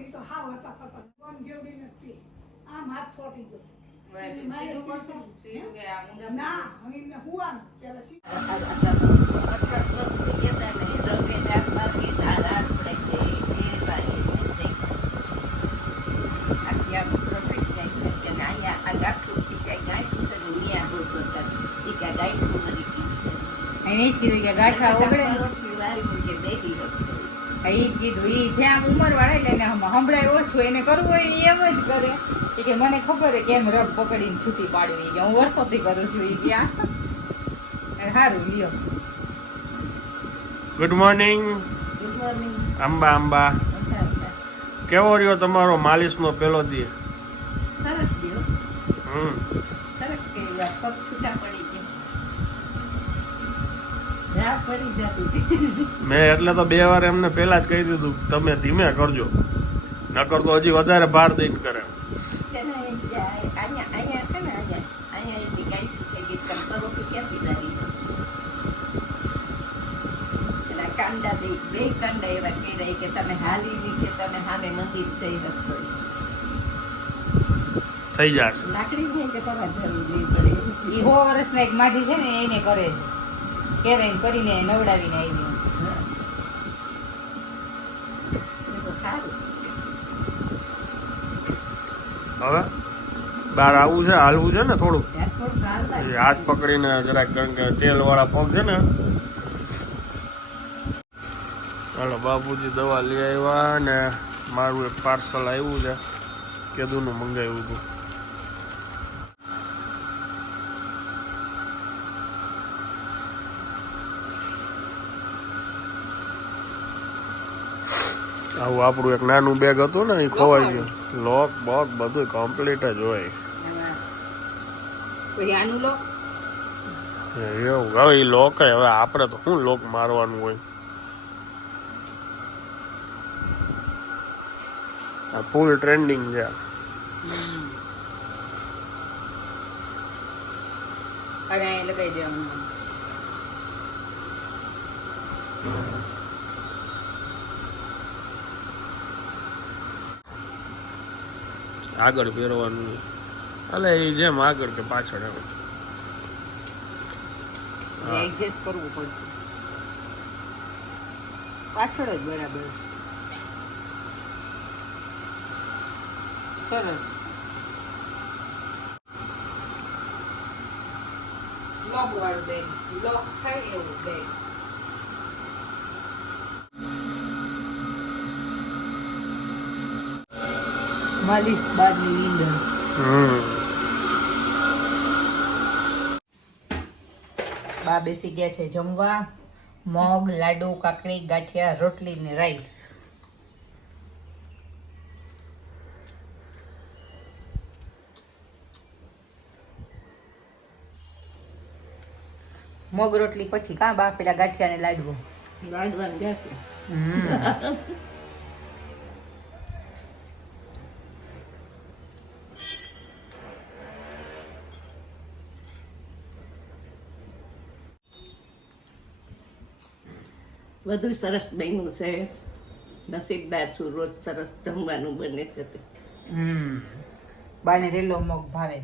ઈ તો હાવ હતા હતા કોણ જેવડી નથી આમ હાથ સોટી ગયો ના હવે હુવાનું ત્યારે ગાંઠા ઓગળે કીધું ઈ જ્યાં ઉંમર વાળા લઈને સંભળાય ઓછું એને કરવું હોય એમ જ કરે કે મને ખબર હે કેમ રગ પકડીને છૂટી પાડવી કે હું વર્ષોથી કરું છું ઈ ત્યાં સારું લ્યો. Good morning. અંબા અંબા કેવો રહ્યો તમારો માલિશનો પહેલો દી? સરસ લ્યો. સરસ કે પગ છૂટા પડી મેં એટલે તો 2 વાર એમને પહેલા જ કહી દીધું તમે ધીમે કરજો નકર તો હજી વધારે ભાર દઈને કરે. થઈ જશે. ઈ 100 વર્ષના એક માજી છે ને એને કરે છે કેરેન કરીને નવડાવીને આવી. હવે બહાર આવવું છે હાલવું છે ને થોડુંક હાથ પકડીને જરાક કારણ કે તેલ વાળા પગ છે ને. હાલો બાપુજી દવા લઈ આવ્યા ને મારું એક પાર્સલ આવ્યું છે કેદુનું મંગાવ્યું હતું. આવું આપણું એક નાનું બેગ હતું ને એ ખોવાઈ ગયું. લોક બોક બધું કમ્પ્લીટ જ હોય. એવું હવે એ લોક હવે આપણે તો શું લોક મારવાનું હોય. આ ફૂલ ટ્રેન્ડિંગ છે. લગાઈ દેવાનું. આગળ ફેરવાનું એટલે એ જેમ આગળ કે પાછળ એમ એડજસ્ટ કરવું પડશે. પાછળ જ બરાબર. સરસ. લોક વાળું બેગ લોક થાય એવું બેગ. માલિશ બાદની નીંદર. બા બેસી ગયા છે જમવા. મગ લાડુ કાકડી ગાંઠિયા રોટલી ને રાઈસ. મગ રોટલી પછી કા બા પેલા ગાંઠિયા ને લાડવો ગાંઠવાનું ગયા છે. બધું સરસ બન્યું છે. નસીબદાર છું રોજ સરસ જમવાનું બને છે. બાને રેલો મગ ભાવે.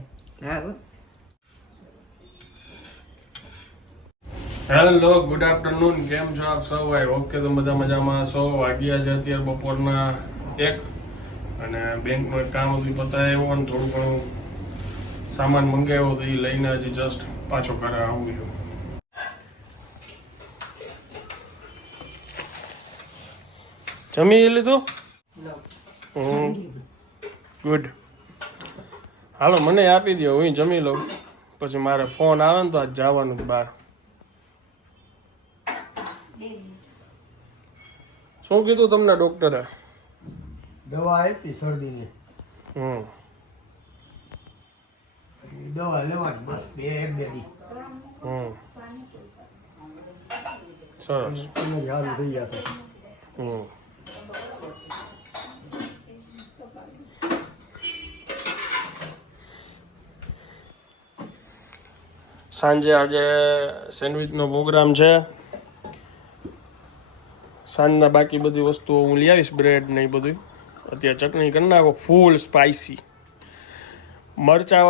Hello good afternoon. કેમ છો આપ સૌ? આઈ હોપ કે તમે બધા મજામાં. 100 વાગ્યા છે અત્યારે બપોરના 1 અને બેંકનું એક કામ હતું પતાવ્યું અને થોડું ઘણું સામાન મંગાવ્યો તો એ લઈને હજી જસ્ટ પાછો ઘરે આવું છું. જમી લીધું? ગુડ. હાલો મને આપી દો હું જમી લઉં પછી મારે ફોન આવે ને તો આજ જવાનું બહાર. શું કીધું તમને ડોક્ટરે? દવા આપી શરદીની. દવા લેવાની બસ 2 દી. સરસ. સારું થઈ જશે. સાંજે આજે સેન્ડવિચનો પ્રોગ્રામ છે. સાંજના બાકી બધી વસ્તુઓ હું લઈ આવીશ, બ્રેડ ને એ બધું. અત્યારે ચટણી કરી નાખો ફૂલ સ્પાઇસી. મરચા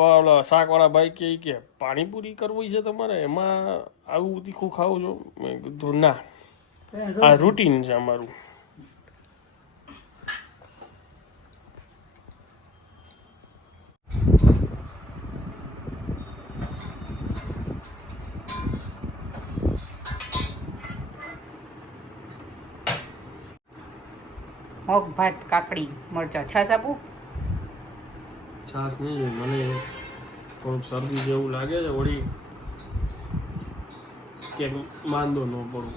વાળા શાકવાળા ભાઈ કે પાણીપુરી કરવી છે તમારે, એમાં આવું તીખું ખાવું છો? મેં કીધું ના, આ રૂટીન છે અમારું. મગ ભાત કાકડી મરચા છાસ આપું? છાસ નહીં, મને થોડુંક શરદી જેવું લાગે છે, વળી કે માંદો ન પડું.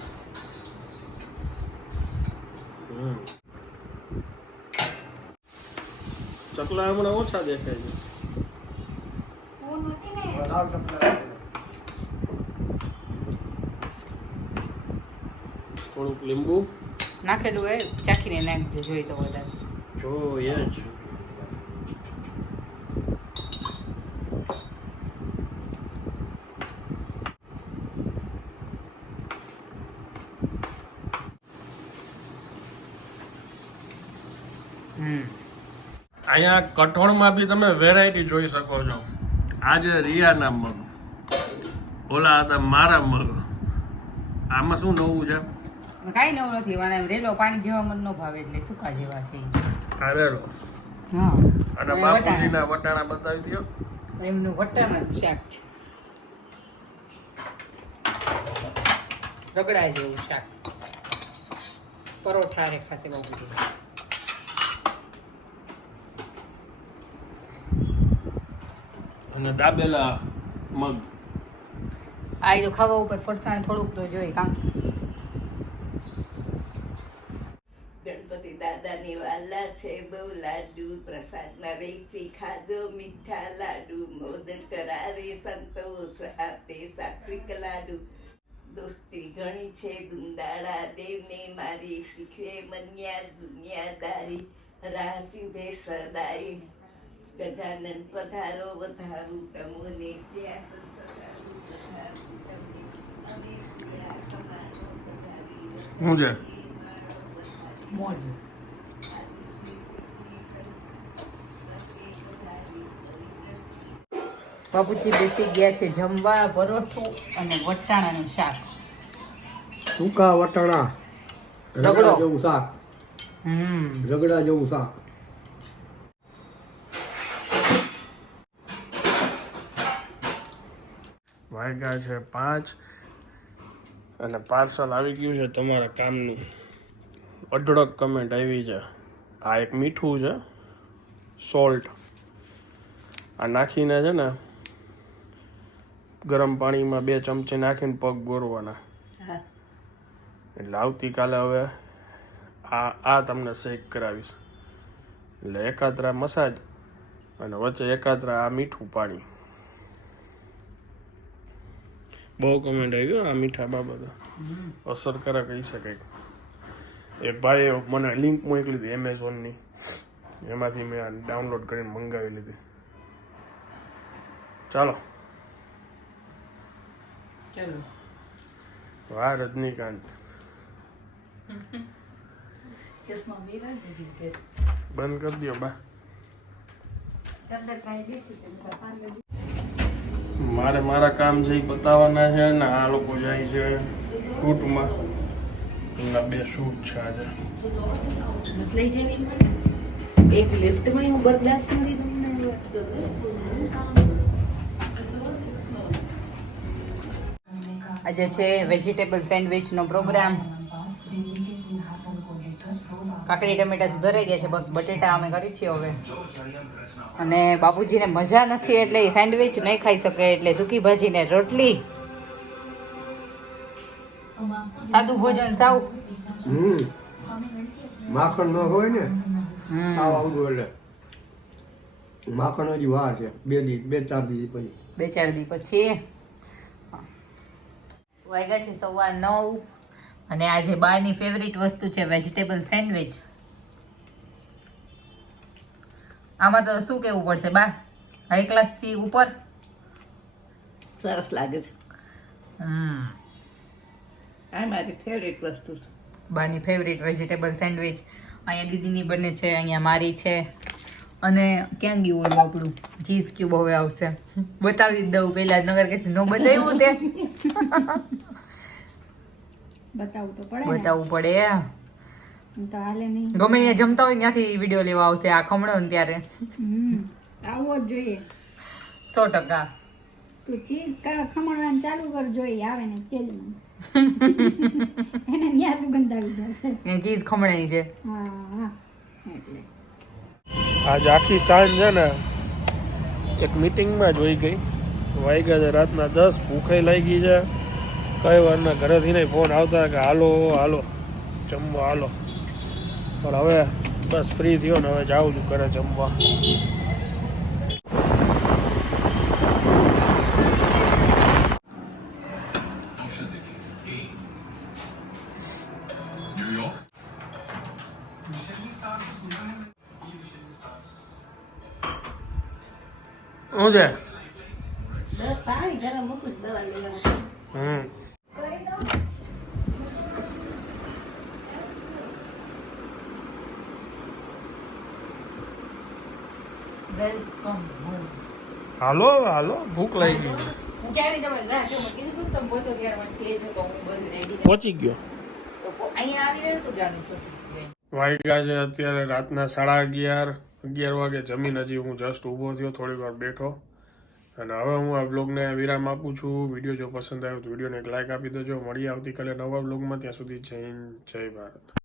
ચકલા હમણાં ઓછા દેખાય છે. થોડુંક લીંબુ નાખેલું એ ચાખીને નાખજો જોઈ તો વધારે. જોઈએ જ. અહીંયા કઠોળમાં બી તમે વેરાયટી જોઈ શકો છો. આજે રિયાના મગ, ઓલા હતા મારા મગ. આમાં શું નવું છે? કાંઈ નવું નથી. મને એમ રેલો પાણી જેવા મન ન ભાવે, એટલે સૂકા જેવા છે. કારેલો હા, અને બાપુજીના વટાણા બતાવી દો. એમનું વટાણાનું શાક છે, રગડા જેવું શાક. પરોઠા રે ખાસે બાપુજી. અને દાબેલા મગ. આ તો ખાવા ઉપર ફરસાણ થોડુંક તો જોઈએ કામ. ગણપતિ દાદાની વાલા છે બહુ લાડુ, પ્રસાદના વેચી ખાજો મીઠા લાડુ, મોદક કરાવે સંતોષ આપે સાત્વિક લાડુ. દોસ્તી ઘણી છે દુંદાળા દેવને મારી, શીખવે મન્યા દુનિયાદારી, રાહ ચીંધે સદાય. ગજાનન પધારો વધારું તમોને શું છે? મોજ. બાપુજી બેસી ગયા છે જમવા. પરોઠું અને વટાણાનું શાક. સૂકા વટાણા, રગડા જેવું શાક. રગડા જેવું શાક. વાગ્યા છે 5 અને પાર્સલ આવી ગયું છે તમારા કામનું. અઢળક કમેન્ટ આવી છે. આ એક મીઠું છે, સોલ્ટ. આ નાખીને છે ને ગરમ પાણીમાં 2 ચમચી નાખીને પગ બોરવાના. એટલે આવતીકાલે હવે આ તમને શેક કરાવીશ. એટલે એકાત્રા મસાજ અને વચ્ચે એકાત્રા આ મીઠું પાણી. બહુ કમેન્ટ આવી ગયો આ મીઠા બાબતે. અસરકારક કહી શકાય. એક ભાઈએ મને લિંક મોકલી હતી એમેઝોનની, એમાંથી મેં ડાઉનલોડ કરીને મંગાવી લીધી. ચાલો ચલો. વાહ રજનીકાંત. બંધ કરી દો બા. મારે મારા કામ છે એ બતાવવાના છે ને આ લોકો જાય છે શૂટમાં. એના 2 શૂટ છે આજે. લઈ જવી એક લિફ્ટમાં હું બરદાસ્ત નથી તમને. આજે છે વેજીટેબલ સેન્ડવિચનો પ્રોગ્રામ. કાકડી ટમેટા સુધારાઈ ગયા છે, બસ બટેટા અમે કરી છીએ હવે. અને બાપુજીને મજા નથી એટલે સેન્ડવિચ નહીં ખાઈ શકે, એટલે સૂકી ભાજી ને રોટલી. સાદું ભોજન સાવ. માખણ ન હોય ને આવું એટલે માખણ હજી વાર છે. 2 દી 4 દી પછી 2-4 દી પછી. વાગ્યા છે 9:15 અને આજે બાની ફેવરિટ વસ્તુ છે વેજીટેબલ સેન્ડવિચ. આમાં તો શું કેવું પડશે બા? હાઈ ક્લાસ થી ઉપર સરસ લાગે છે. આ મારી ફેવરેટ વસ્તુ છે. બાની ફેવરિટ વેજીટેબલ સેન્ડવિચ. અહીંયા દીદીની બને છે, અહીંયા મારી છે, અને ક્યાં ગયું ઓલું આપણું ચીઝ ક્યુબ હવે આવશે. બતાવી જ દઉં પેલા, નગર કે નો બતાવ્યું તે બતાવવું તો પડે ને. બતાવવું પડે. તો હાલે નહીં. ગમે ત્યાં જમતા હોય ત્યાંથી વિડીયો લેવા આવશે આ ખમણો ને ત્યારે. આવવો જ જોઈએ. 100%. તું ચીઝ ખમણવાનું ચાલુ કર, જોઈએ આવે ને તેલમાં એને ન્યા સુગંધ આવી જશે. એ ચીઝ ખમણાની છે. હા એટલે આજ આખી સાંજ છે ને એક મિટિંગમાં જ વહી ગઈ. વાગ્યા છે રાતના 10, ભૂખે લાગી છે. કઈ વારના ઘરેથી નહીં ફોન આવતા કે હાલો હાલો જમવા હાલો, પણ હવે બસ ફ્રી થયો ને હવે જાઉં છું ઘરે જમવા. શું છે? પાણી ગરમ મૂકું દવા લેવા. હાલો હાલો ભૂખ લાગી ગઈ. હું ક્યારે જવાનું રાહ જો મેં કીધું તમે પહોંચો ત્યારે મને કહેજો તો હું બધું રેડી પહોંચી ગયો. અહીંયા આવી રહ્યું તો જાનું પહોંચી ગયો. વાગ્યા છે અત્યારે રાતના 11:30 વાગે. જમીન હજી હું જસ્ટ ઊભો થયો, થોડીક વાર બેઠો, અને હવે હું આ બ્લોગને વિરામ આપું છું. વિડીયો જો પસંદ આવ્યો તો વિડીયોને એક લાઈક આપી દેજો. મળીએ આવતીકાલે નવા બ્લોગમાં. ત્યાં સુધી જય હિન્દ, જય ભારત.